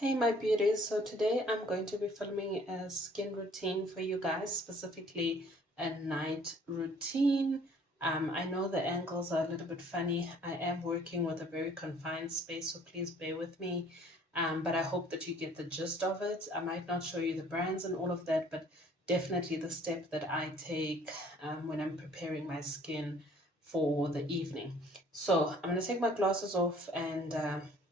Hey my beauties, so today I'm going to be filming a skin routine for you guys, specifically a night routine. I know the angles are a little bit funny. I am working with a very confined space, so please bear with me. But I hope that you get the gist of it. I might not show you the brands and all of that, but definitely the step that I take when I'm preparing my skin for the evening. So I'm going to take my glasses off and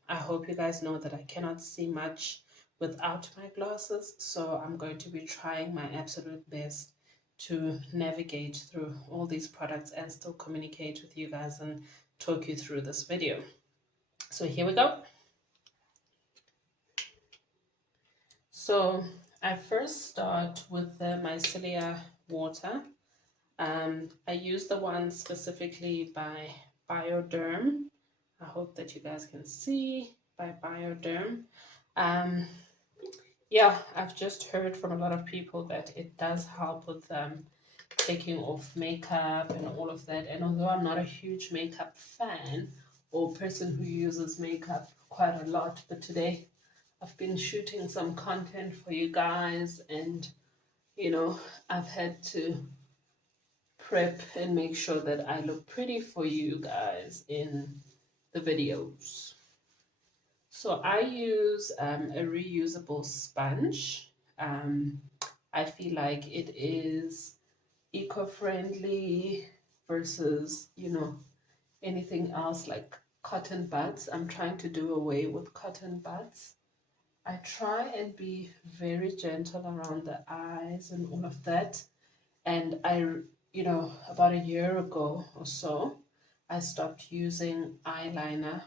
I hope you guys know that I cannot see much without my glasses, so I'm going to be trying my absolute best to navigate through all these products and still communicate with you guys and talk you through this video. So here we go. So I first start with the micellar water. I use the one specifically by Bioderm. I hope that you guys can see, by Bioderm. Yeah, I've just heard from a lot of people that it does help with taking off makeup and all of that. And although I'm not a huge makeup fan or person who uses makeup quite a lot, but today I've been shooting some content for you guys, and I've had to prep and make sure that I look pretty for you guys in the videos. So I use a reusable sponge. I feel like it is eco-friendly versus, anything else like cotton buds. I'm trying to do away with cotton buds. I try and be very gentle around the eyes and all of that. And about a year ago or so, I stopped using eyeliner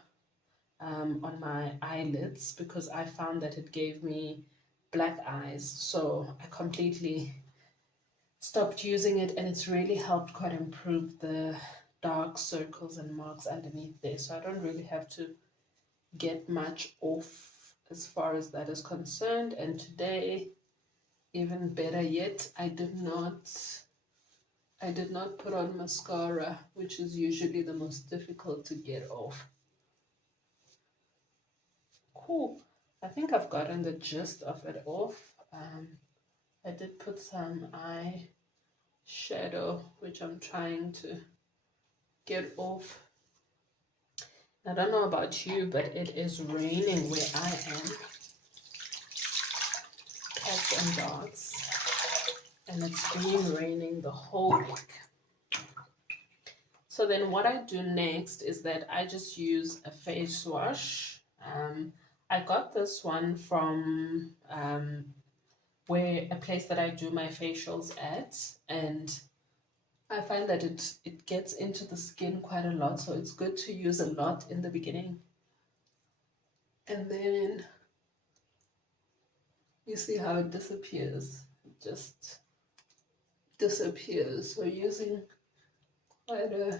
on my eyelids because I found that it gave me black eyes. So I completely stopped using it, and it's really helped quite improve the dark circles and marks underneath there. So I don't really have to get much off as far as that is concerned. And today, even better yet, I did not put on mascara, which is usually the most difficult to get off. Cool. I think I've gotten the gist of it off. I did put some eye shadow, which I'm trying to get off. I don't know about you, but it is raining where I am. Cats and dogs. And it's been raining the whole week. So then what I do next is that I just use a face wash. I got this one from where a place that I do my facials at, and I find that it gets into the skin quite a lot, so it's good to use a lot in the beginning. And then you see how it disappears. It just disappears. So using quite a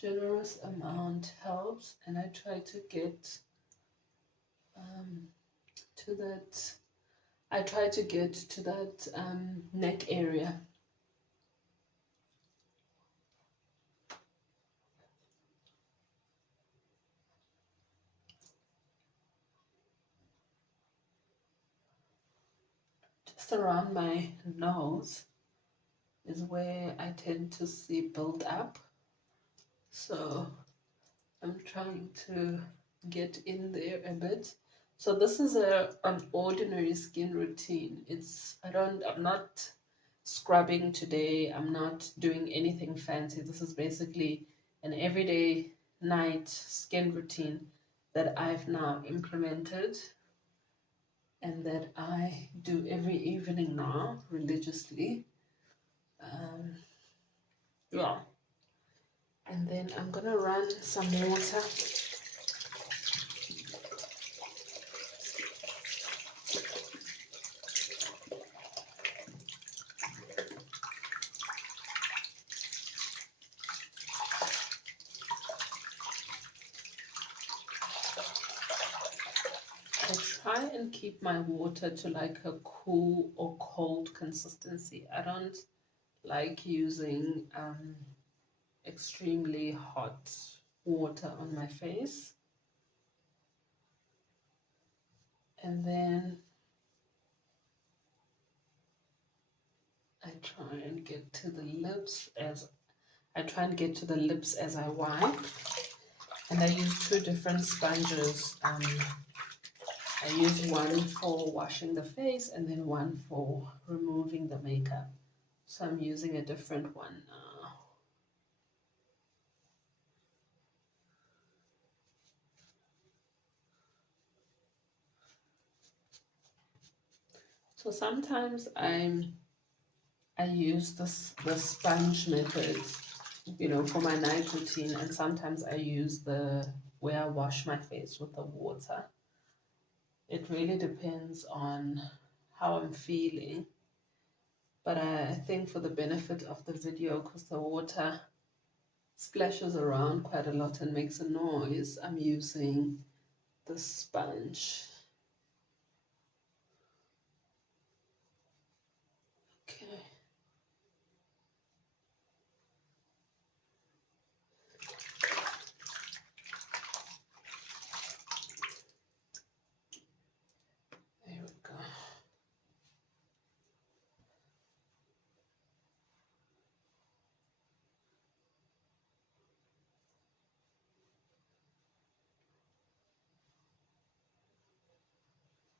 generous amount helps, and I try to get to that. I try to get to that neck area. Just around my nose is where I tend to see build up. So I'm trying to get in there a bit. So this is an ordinary skin routine. I'm not scrubbing today. I'm not doing anything fancy. This is basically an everyday night skin routine that I've now implemented and that I do every evening now religiously. Yeah. And then I'm gonna run some water. I try and keep my water to like a cool or cold consistency. I don't like using extremely hot water on my face. and then I try and get to the lips as I wipe. And I use two different sponges. I use one for washing the face and then one for removing the makeup. So I'm using a different one now. So sometimes I use the sponge method, you know, for my night routine, and sometimes I use the where I wash my face with the water. It really depends on how I'm feeling. But I think for the benefit of the video, because the water splashes around quite a lot and makes a noise, I'm using the sponge. Okay. There we go.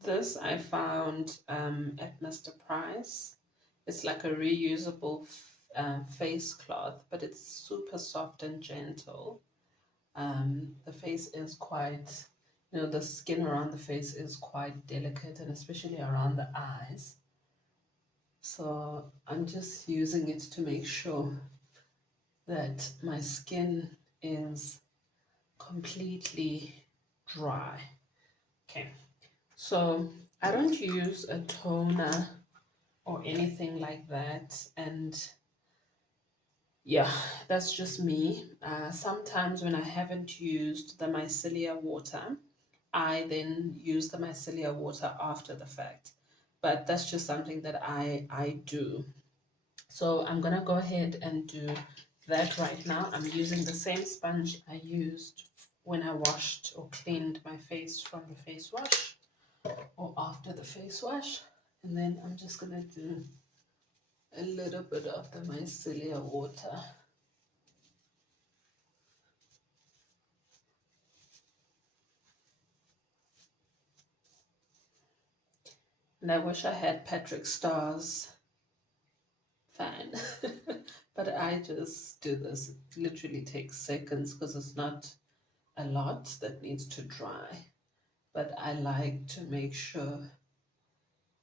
This I found at Mr. Price. It's like a reusable face cloth, but it's super soft and gentle. The face is quite, you know, the skin around the face is quite delicate, and especially around the eyes. So I'm just using it to make sure that my skin is completely dry. Okay, so I don't use a toner or anything like that, and yeah, that's just me. Sometimes when I haven't used the micellar water, I then use the micellar water after the fact. But that's just something that I do. So I'm gonna go ahead and do that right now. I'm using the same sponge I used when I washed or cleaned my face from the face wash or after the face wash. And then I'm just gonna do a little bit of the micellar water. And I wish I had Patrick Starr's fan. But I just do this. It literally takes seconds because it's not a lot that needs to dry. But I like to make sure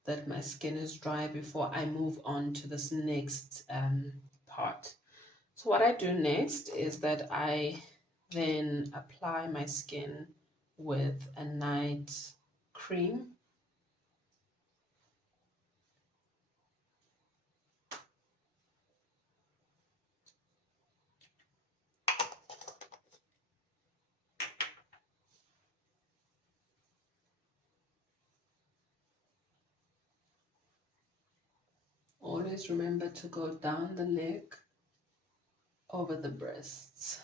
that my skin is dry before I move on to this next part. So what I do next is that I then apply my skin with a night cream. Always remember to go down the neck, over the breasts,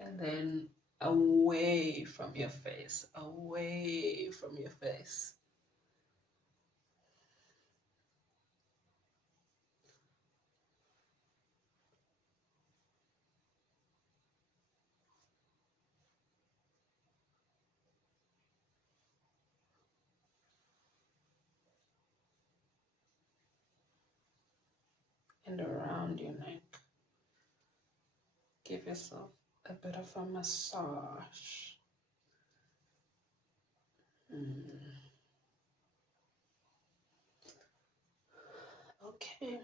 and then away from your face, away from your face. And around your neck. Give yourself a bit of a massage. Okay.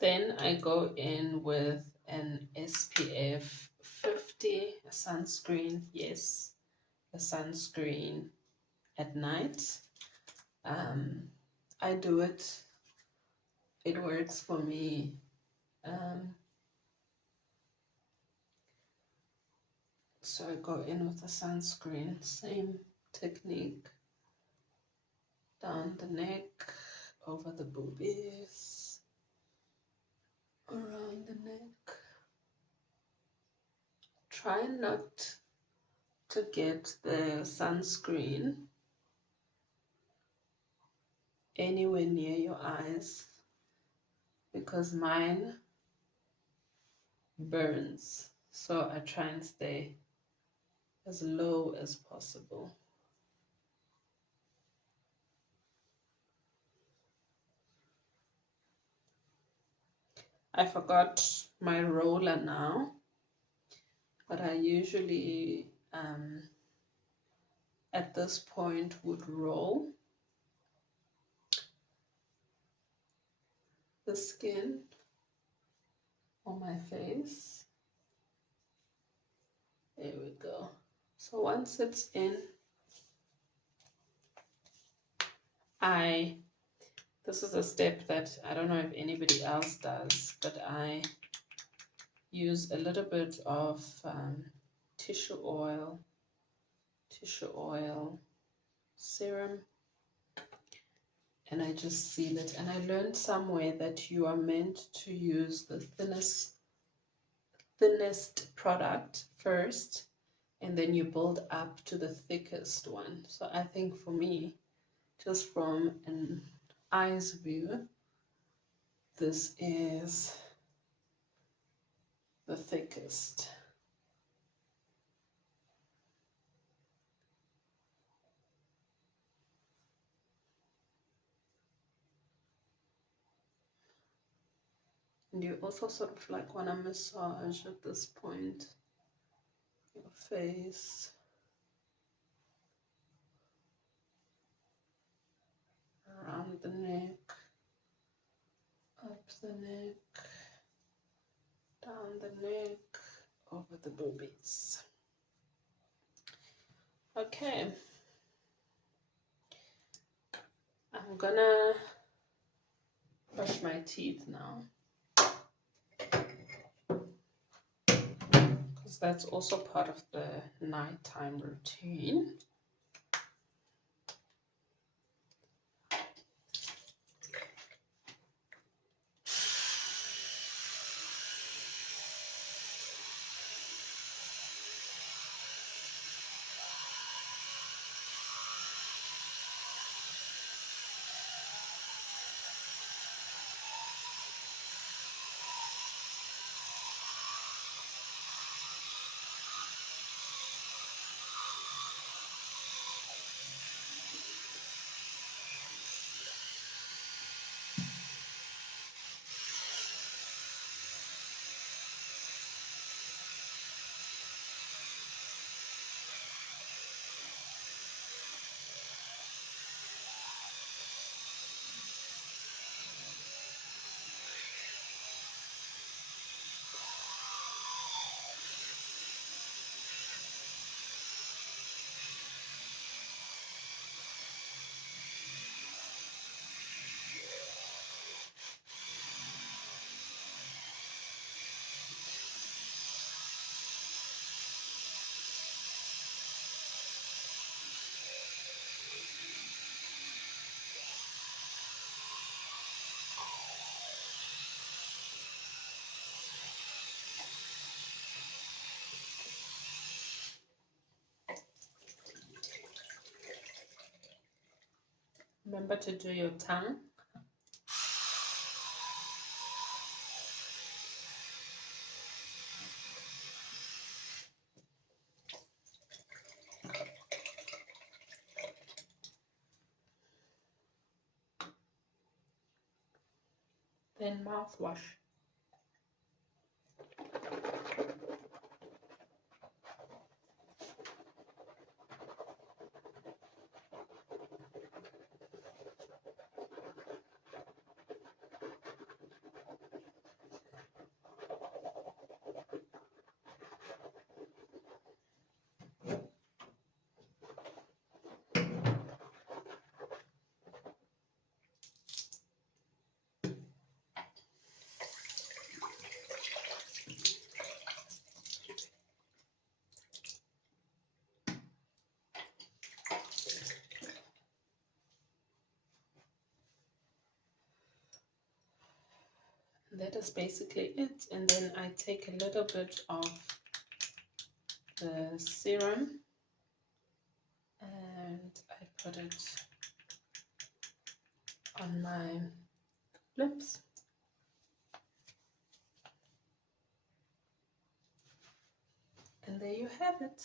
Then I go in with an SPF 50, a sunscreen. Yes, a sunscreen at night. I do it. It works for me. So I go in with the sunscreen, same technique, down the neck, over the boobies, around the neck. try not to get the sunscreen anywhere near your eyes, because mine burns, so I try and stay as low as possible. I forgot my roller now, but I usually at this point would roll the skin on my face. There we go. So once it's in, this is a step that I don't know if anybody else does, but I use a little bit of tissue oil serum, and I just seal it. And I learned somewhere that you are meant to use the thinnest product first, and then you build up to the thickest one. So I think for me, just from an eyes view, this is the thickest. And you also sort of like want to massage at this point your face, around the neck, up the neck, down the neck, over the boobies. Okay, I'm gonna brush my teeth now, because that's also part of the nighttime routine. Remember to do your tongue. Then mouthwash. That is basically it. And then I take a little bit of the serum and I put it on my lips. And there you have it.